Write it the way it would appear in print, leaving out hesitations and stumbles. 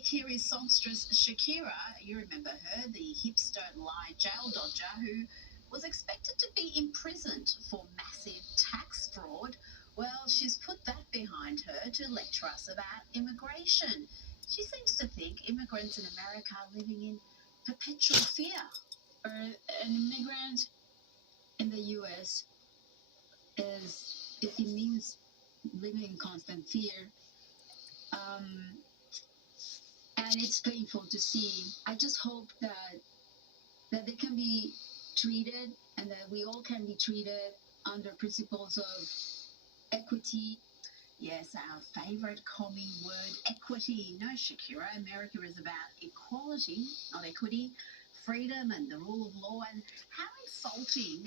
week, here is songstress Shakira. You remember her, the hips don't lie jail dodger who was expected to be imprisoned for massive tax fraud. Well, she's put that behind her to lecture us about immigration. She seems to think immigrants in America are living in perpetual fear. An immigrant in the U.S. it means living in constant fear. And it's painful to see. I just hope that they can be treated and that we all can be treated under principles of equity. Yes, our favourite common word, equity. No, Shakira, America is about equality, not equity, freedom and the rule of law. And how insulting